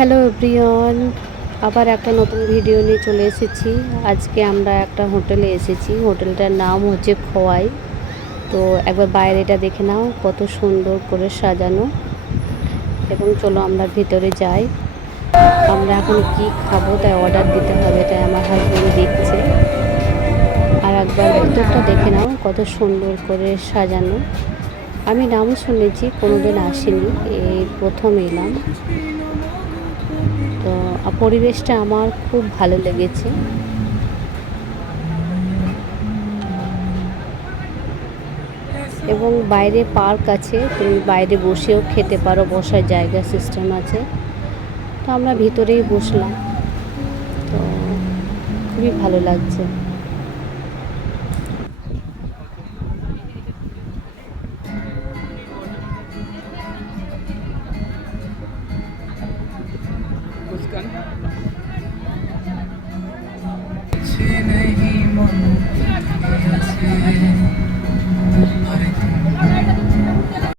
Hello everyone, আবার একটা নতুন ভিডিও নিয়ে চলে এসেছি। আজকে আমরা একটা হোটেলে এসেছি। হোটেলটার নাম হচ্ছে খোয়াই। তো একবার বাইরেটা দেখে নাও, কত সুন্দর করে সাজানো। এবং চলো আমরা ভিতরে যাই। আমরা এখন কি খাবো তাই অর্ডার দিতে হবে, তাই আমার হাজব্যান্ড দেখছে। আর একবার ভিতরটা দেখে নাও, কত সুন্দর করে সাজানো। আমি নাম শুনেছি, কোনোদিন আসিনি, এই প্রথম এলাম। তো পরিবেশটা আমার খুব ভালো লেগেছে। এবং বাইরে পার্ক আছে, তুমি বাইরে বসেও খেতে পারো, বসার জায়গা সিস্টেম আছে। তো আমরা ভিতরেই বসলাম। তো খুবই ভালো লাগছে।